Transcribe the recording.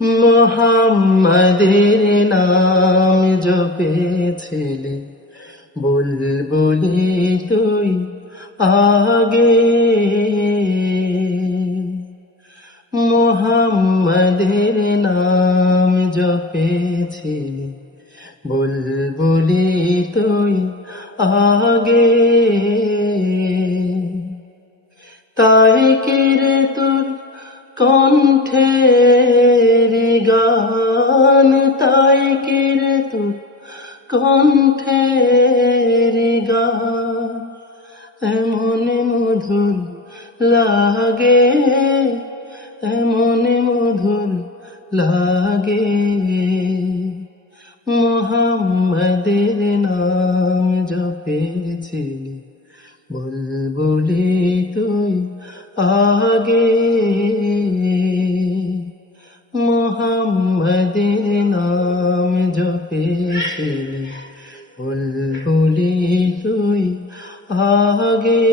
মোহাম্মদের নাম জপেছিলে বুলবুলি তুই আগে। মোহাম্মদের নাম জপেছিলে বুলবুলি তুই আগে। তাই কি রে তোর কণ্ঠের গান, তাই কি রে তোর কণ্ঠের গান এমন মধুর লাগে, এমন মধুর লাগে। মোহাম্মদের নাম জপেছিলে বুলবুলি তুই আগে। মোহাম্মদের নাম জপেছিলে বুলবুলি তুই আগে।